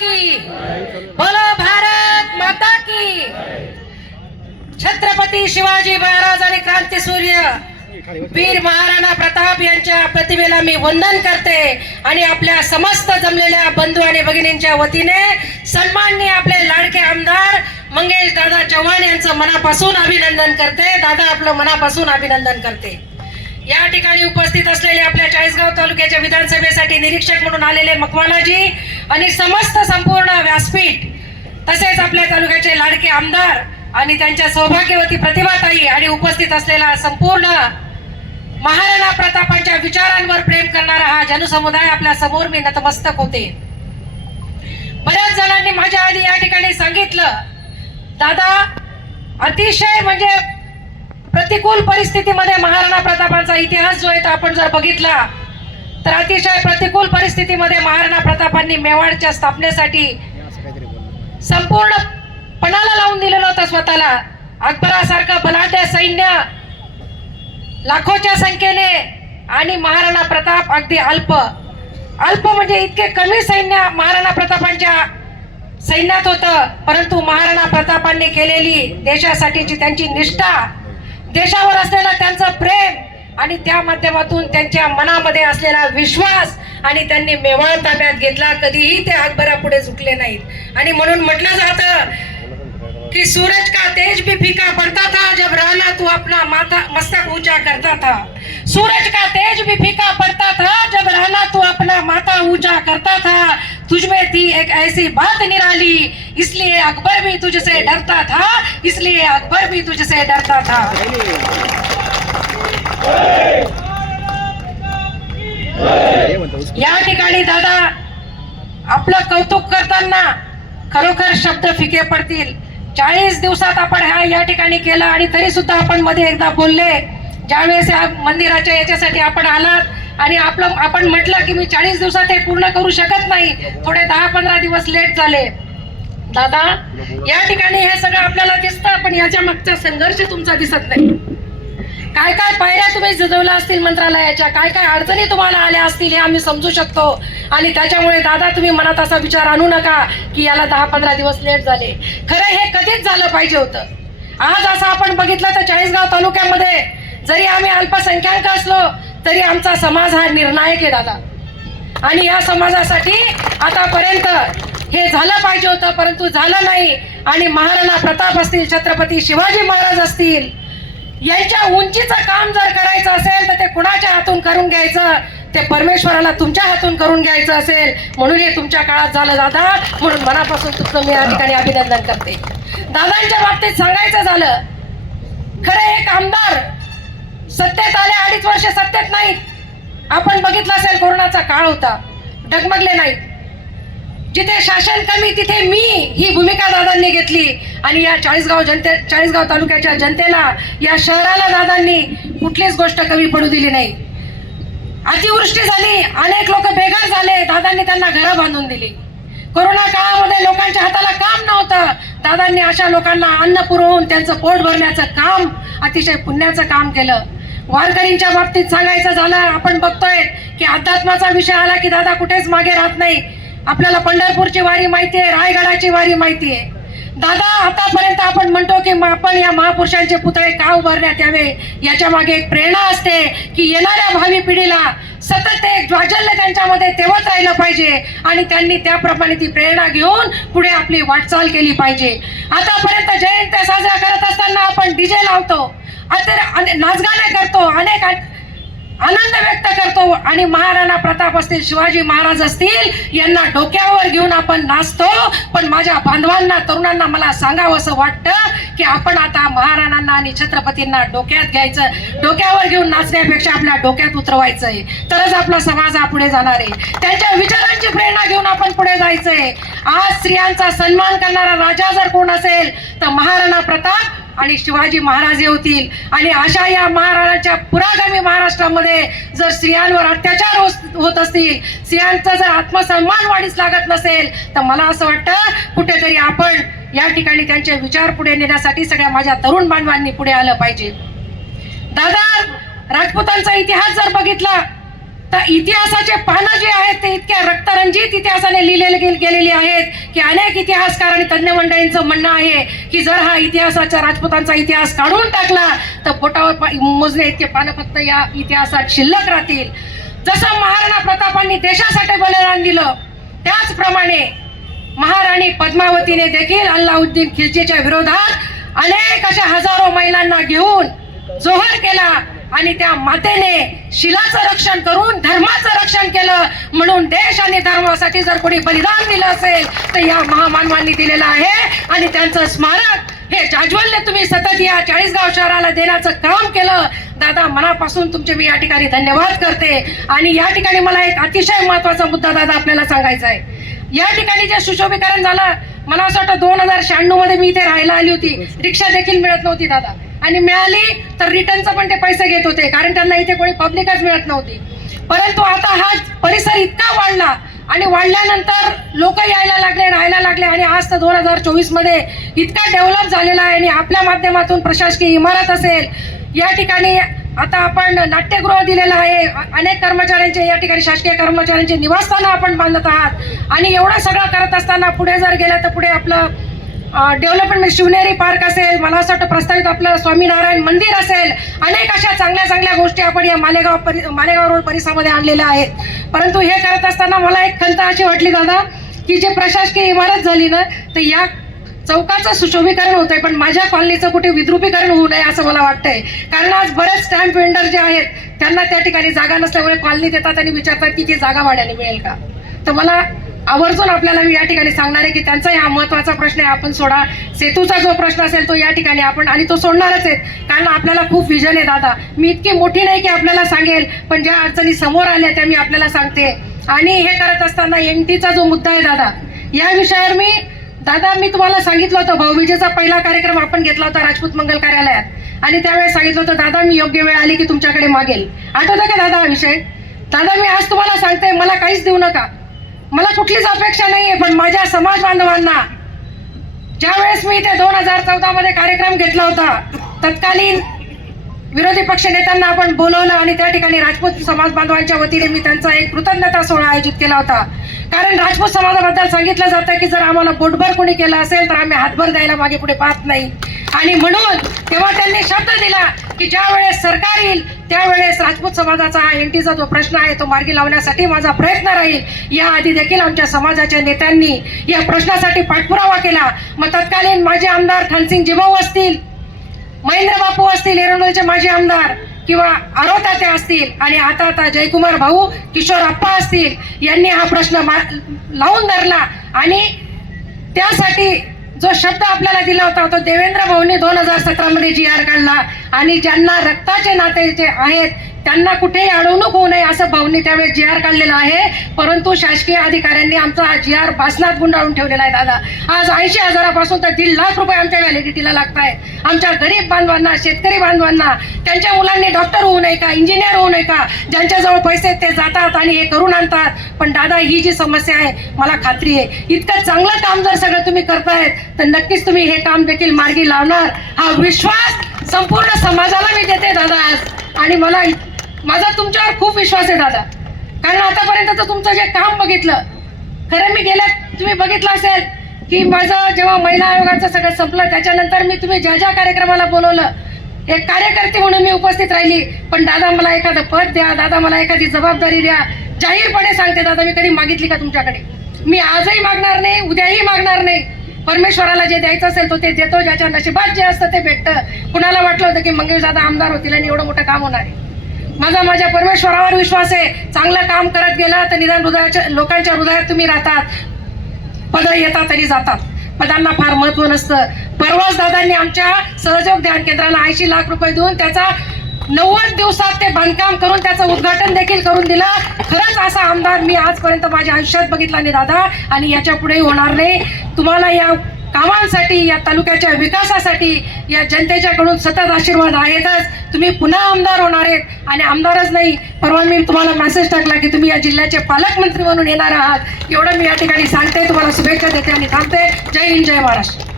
की। बोलो भारत माता की। छत्रपती शिवाजी महाराज आणि क्रांती सूर्य वीर महाराणा प्रताप यांच्या प्रतिमेला मी वंदन करते आणि आपल्या समस्त जमलेल्या बंधू आणि भगिनींच्या वतीने सन्माननीय आपले लाडके आमदार मंगेश दादा चव्हाण यांचं मनापासून अभिनंदन करते. दादा आपलं मनापासून अभिनंदन करते. या ठिकाणी उपस्थित असलेले आपल्या चाळीसगाव तालुक्याच्या विधानसभेसाठी निरीक्षक म्हणून आलेले मकवानाजी आणि समस्त संपूर्ण व्यासपीठ तसेच आपल्या तालुक्याचे लाडके आमदार आणि त्यांच्या सौभाग्यवती प्रतिभाताई आणि उपस्थित असलेला संपूर्ण महाराणा प्रतापांच्या विचारांवर प्रेम करणारा हा जनसमुदाय आपल्यासमोर मी नतमस्तक होते. बऱ्याच जणांनी माझ्या आधी या ठिकाणी सांगितलं दादा अतिशय म्हणजे प्रतिकूल परिस्थितीमध्ये महाराणा प्रतापांचा इतिहास जो आहे तो आपण जर बघितला तर अतिशय प्रतिकूल परिस्थितीमध्ये महाराणा प्रतापांनी मेवाडच्या स्थापनेसाठी संपूर्ण पणाला लावून दिलेलं होतं स्वतःला. अकबरासारखं बलाढ्य सैन्य लाखोच्या संख्येने आणि महाराणा प्रताप अगदी अल्प. अल्प म्हणजे इतके कमी सैन्य महाराणा प्रतापांच्या सैन्यात होतं परंतु महाराणा प्रतापांनी केलेली देशासाठीची त्यांची निष्ठा देशावर असलेलं त्यांचं प्रेम आणि त्या माध्यमातून त्यांच्या मनामध्ये असलेला विश्वास आणि त्यांनी मेवाळ ताब्यात घेतला. कधीही ते अकबरापुढे झुकले नाहीत. आणि म्हणून म्हटलं जातं कि सूरज का तेज भी फीका पड़ता था जब राणा तू अपना माथा मस्तक ऊंचा करता था। सूरज का तेज भी फीका पड़ता था जब राणा तू अपना माथा ऊंचा करता था। तुझमें थी एक ऐसी बात निराली इसलिए अकबर भी तुझसे डरता था इसलिए अकबर भी तुझसे डरता था। या ठिकाणी दादा आपलं कौतुक करताना खरोखर शब्द फिके पडतील. चाळीस दिवसात आपण ह्या या ठिकाणी केलं आणि तरी सुद्धा आपण मध्ये एकदा बोलले. ज्यावेळेस या मंदिराच्या याच्यासाठी आपण आलात आणि आपलं आपण म्हटलं की मी चाळीस दिवसात हे पूर्ण करू शकत नाही. थोडे दहा पंधरा दिवस लेट झाले. दादा या ठिकाणी हे सगळं आपल्याला दिसतं पण याच्या मागचा संघर्ष तुमचा दिसत नाही. काय काय पायऱ्या तुम्ही जजवल्या असतील मंत्रालयाच्या? काय काय अडचणी तुम्हाला आल्या असतील हे आम्ही समजू शकतो. आणि त्याच्यामुळे दादा तुम्ही मनात असा विचार आणू नका की याला दहा पंधरा दिवस लेट झाले. खरं हे कधीच झालं पाहिजे होतं. आज असं आपण बघितलं तर चाळीसगाव तालुक्यामध्ये जरी आम्ही अल्पसंख्याक असलो तरी आमचा समाज हा निर्णायक आहे दादा. आणि या समाजासाठी आतापर्यंत हे झालं पाहिजे होतं परंतु झालं नाही. आणि महाराणा प्रताप असतील छत्रपती शिवाजी महाराज असतील यांच्या उंचीचं काम जर करायचं असेल तर ते कुणाच्या हातून करून घ्यायचं? ते परमेश्वराला तुमच्या हातून करून घ्यायचं असेल. म्हणून हे तुमच्या काळात झालं दादा. म्हणून मनापासून तुमचं मी या ठिकाणी अभिनंदन करते. दादांच्या बाबतीत सांगायचं झालं खरं एक आमदार सत्तेत आले अडीच वर्ष सत्तेत नाहीत. आपण बघितलं असेल कोरोनाचा काळ होता. डगमगले नाहीत. जिथे शासन कमी तिथे मी ही भूमिका दादांनी घेतली. आणि या चाळीसगाव जनते चाळीसगाव तालुक्याच्या जनतेला या शहराला दादांनी कुठलीच गोष्ट कमी पडू दिली नाही. अतिवृष्टी झाली अनेक लोक बेघर झाले दादांनी त्यांना घरं बांधून दिली. कोरोना काळामध्ये लोकांच्या हाताला काम नव्हतं. दादांनी अशा लोकांना अन्न पुरवून त्यांचं पोट भरण्याचं काम अतिशय पुण्याचं काम केलं. वारकरींच्या बाबतीत सांगायचं झालं आपण बघतोय की अध्यात्माचा विषय आला की दादा कुठेच मागे राहत नाही. आपल्याला पंढरपूरची वारी माहिती आहे रायगडाची वारी माहिती आहे. दादा आतापर्यंत आपण म्हणतो की आपण या महापुरुषांचे पुतळे का उभारण्यात यावे? याच्या मागे एक प्रेरणा असते की येणाऱ्या भावी पिढीला सतत ते एक ज्वाजल्य त्यांच्यामध्ये तेवत राहिलं पाहिजे आणि त्यांनी त्याप्रमाणे ती प्रेरणा घेऊन पुढे आपली वाटचाल केली पाहिजे. आतापर्यंत जयंत्या साजरा करत असताना आपण डीजे लावतो आता नाचगाणे करतो अनेक आनंद व्यक्त करतो आणि महाराणा प्रताप असतील शिवाजी महाराज असतील यांना डोक्यावर घेऊन आपण नाचतो. पण माझ्या बांधवांना तरुणांना मला सांगावं असं वाटतं की आपण आता महाराणांना आणि छत्रपतींना डोक्यात घ्यायचं. डोक्यावर घेऊन नाचण्यापेक्षा आपल्या डोक्यात उतरवायचंय. तरच आपला समाज हा पुढे जाणार आहे. त्यांच्या विचारांची प्रेरणा घेऊन आपण पुढे जायचंय. आज स्त्रियांचा सन्मान करणारा राजा जर कोण असेल तर महाराणा प्रताप आणि शिवाजी महाराज येतील. होतील आणि अशा या महाराजांच्या पुरागामी महाराष्ट्रामध्ये जर स्त्रियांवर अत्याचार होत असतील स्त्रियांचा जर आत्मसन्मान वाढीस लागत नसेल तर मला असं वाटतं कुठेतरी आपण या ठिकाणी त्यांचे विचार पुढे नेण्यासाठी सगळ्या माझ्या तरुण बांधवांनी पुढे आलं पाहिजे. दादा राजपुतांचा इतिहास जर बघितला तर इतिहासाचे पानं जे आहेत ते इतक्या रक्तरंजित इतिहासाने लिहिलेले गे- गेलेली आहेत की अनेक इतिहासकार आणि तज्ज्ञ मंडळींचं म्हणणं आहे की जर हा इतिहासाच्या राजपुतांचा इतिहास काढून टाकला तर पोटावर पा- मोजणे इतके पानं फक्त या इतिहासात शिल्लक राहतील. जसं महाराणा प्रतापांनी देशासाठी बलिदान दिलं त्याचप्रमाणे महाराणी पद्मावतीने देखील अल्लाउद्दीन खिलजीच्या विरोधात अनेक अशा हजारो महिलांना घेऊन जोहर केला. आणि त्या मातेने शिलाचं रक्षण करून धर्माचं रक्षण केलं. म्हणून देश आणि धर्मासाठी जर कोणी बलिदान दिलं असेल तर या महामानवांनी दिलेलं आहे. आणि त्यांचं स्मारक हे जाज्वल्य तुम्ही सतत या चाळीसगाव शहराला देण्याचं काम केलं. दादा मनापासून तुमचे मी या ठिकाणी धन्यवाद करते. आणि या ठिकाणी मला एक अतिशय महत्त्वाचा मुद्दा दादा आपल्याला सांगायचा आहे. या ठिकाणी जे सुशोभीकरण झालं मला असं वाटतं दोन हजार शहाण्णवमध्ये मी इथे राहायला आली होती. रिक्षा देखील मिळत नव्हती दादा. आणि मिळाली तर रिटर्नचा पण ते पैसे घेत होते कारण त्यांना इथे कोणी पब्लिकच मिळत नव्हती. परंतु आता हा परिसर इतका वाढला आणि वाढल्यानंतर लोक यायला लागले राहायला लागले आणि आज तर दोन हजार चोवीसमध्ये इतका डेव्हलप झालेला आहे आणि आपल्या माध्यमातून प्रशासकीय इमारत असेल या ठिकाणी आता आपण नाट्यगृह दिलेलं आहे. अनेक कर्मचाऱ्यांचे या ठिकाणी शासकीय कर्मचाऱ्यांचे निवासस्थानं आपण बांधत आहात. आणि एवढं सगळं करत असताना पुढे जर गेलं तर पुढे आपलं डेव्हलपमेंट शिवनेरी पार्क असेल मला असं वाटतं प्रस्तावित आपलं स्वामीनारायण मंदिर असेल अनेक अशा चांगल्या चांगल्या गोष्टी आपण या मालेगाव परि मालेगाव रोड परिसरामध्ये आणलेल्या आहेत. परंतु हे करत असताना मला एक खंत अशी वाटली दादा की जे प्रशासकीय इमारत झाली ना तर या चौकाचं सुशोभीकरण होतंय पण माझ्या कॉलनीचं कुठे विद्रुपीकरण होऊ नये असं मला वाटतंय. कारण आज बरेच स्टॅम्प वेंडर जे आहेत त्यांना त्या ठिकाणी जागा नसल्यामुळे कॉलनी देतात आणि विचारतात की ती जागा भाड्याने मिळेल का? तर मला आवर्जून आपल्याला मी या ठिकाणी सांगणार आहे की त्यांचा हा महत्त्वाचा प्रश्न आहे. आपण सोडा. सेतूचा जो प्रश्न असेल तो या ठिकाणी आपण आणि तो सोडणारच आहे कारण आपल्याला खूप विजन आहे दादा. मी इतकी मोठी नाही की आपल्याला सांगेल पण ज्या अडचणी समोर आल्या त्या मी आपल्याला सांगते. आणि हे करत असताना एमटीचा जो मुद्दा आहे दादा या विषयावर मी दादा मी तुम्हाला सांगितलं होतं भाऊबीजेचा पहिला कार्यक्रम आपण घेतला होता राजपूत मंगल कार्यालयात. आणि त्यावेळेस सांगितलं होतं दादा मी योग्य वेळ आली की तुमच्याकडे मागेल. आठवतं का दादा हा विषय? दादा मी आज तुम्हाला सांगते मला काहीच देऊ नका. मला कुठलीच अपेक्षा नाही आहे पण माझ्या समाज बांधवांना. ज्या वेळेस मी इथे दोन हजार चौदा मध्ये कार्यक्रम घेतला होता तत्कालीन विरोधी पक्ष नेत्यांना आपण बोलवलं आणि त्या ठिकाणी राजपूत समाज बांधवांच्या वतीने मी त्यांचा एक कृतज्ञता सोहळा आयोजित केला होता. कारण राजपूत समाजाबद्दल सांगितलं जातं की जर आम्हाला बोटभर कोणी केलं असेल तर आम्ही हातभर द्यायला मागे पुढे पाहत नाही. आणि म्हणून तेव्हा त्यांनी शब्द दिला की ज्या वेळेस सरकार येईल त्यावेळेस राजपूत समाजाचा हा एनटीचा जो प्रश्न आहे तो मार्गी लावण्यासाठी माझा प्रयत्न राहील. याआधी देखील आमच्या समाजाच्या नेत्यांनी या प्रश्नासाठी पाठपुरावा केला. मग तत्कालीन माजी आमदार ठाणसिंग जिभाऊ असतील महेंद्र बापू असतील एरंडोलचे माजी आमदार किंवा आरोताते असतील आणि आता आता जयकुमार भाऊ किशोर अप्पा असतील यांनी हा प्रश्न मा- लावून धरला. आणि त्यासाठी जो शब्द आपल्याला दिला होता तो देवेंद्र भाऊंनी दोन हजार सतरामध्ये जी आर काढला. आणि ज्यांना रक्ताचे नाते जे आहेत त्यांना कुठेही अडवणूक होऊ नये असं भाऊंनी त्यावेळेस जी आर काढलेला आहे. परंतु शासकीय अधिकाऱ्यांनी आमचा हा जी आर भासनात गुंडाळून ठेवलेला आहे दादा. आज ऐंशी हजारापासून तर दीड लाख रुपये आमच्या व्हॅलिडिटीला लागत आहे आमच्या गरीब बांधवांना शेतकरी बांधवांना त्यांच्या मुलांनी डॉक्टर होऊ नये का इंजिनियर होऊ नये का ज्यांच्याजवळ पैसे ते जातात आणि हे करून आणतात. पण दादा ही जी समस्या आहे मला खात्री आहे. इतकं चांगलं काम जर सगळं तुम्ही करतायत तर नक्कीच तुम्ही हे काम देखील मार्गी लावणार. हा विश्वास संपूर्ण समाजाला मी देते दादा आज. आणि मला माझा तुमच्यावर खूप विश्वास आहे दादा. कारण आतापर्यंतचं तुमचं जे काम बघितलं खरं मी गेल्या तुम्ही बघितलं असेल की माझं जेव्हा महिला आयोगाचं सगळं संपलं त्याच्यानंतर मी तुम्ही ज्या ज्या कार्यक्रमाला बोलवलं एक कार्यकर्ते म्हणून मी उपस्थित राहिली. पण दादा मला एखादं पद द्या दादा मला एखादी जबाबदारी द्या. जाहीरपणे सांगते दादा मी कधी मागितली का तुमच्याकडे? मी आजही मागणार नाही उद्याही मागणार नाही. परमेश्वराला जे द्यायचं असेल तो ते देतो ज्याच्या नशिबात जे असतं ते भेटतं. कुणाला वाटलं होतं की मंगेश दादा आमदार होतील आणि एवढं मोठं काम होणार आहे? माझा माझ्या परमेश्वरावर विश्वास आहे. चांगलं काम करत गेला तर निदान हृदयाच्या लोकांच्या हृदयात तुम्ही राहतात. पद येतात आणि जातात. पदांना फार महत्त्व नसतं. परवाच दादांनी आमच्या सहयोग ध्यान केंद्राला ऐंशी लाख रुपये देऊन त्याचा नव्वद दिवसात ते बांधकाम करून त्याचं उद्घाटन देखील करून दिलं. खरंच असा आमदार मी आजपर्यंत माझ्या आयुष्यात बघितला नाही दादा. आणि याच्या पुढेही होणार नाही. तुम्हाला या कामांसाठी या तालुक्याच्या विकासासाठी या जनतेच्याकडून सतत आशीर्वाद आहेतच. तुम्ही पुन्हा आमदार होणार आहेत. आणि आमदारच नाही परवा मी तुम्हाला मेसेज टाकला की तुम्ही या जिल्ह्याचे पालकमंत्री म्हणून येणार आहात. एवढं मी या ठिकाणी सांगते तुम्हाला शुभेच्छा देते आणि थांबते. जय हिंद जय महाराष्ट्र.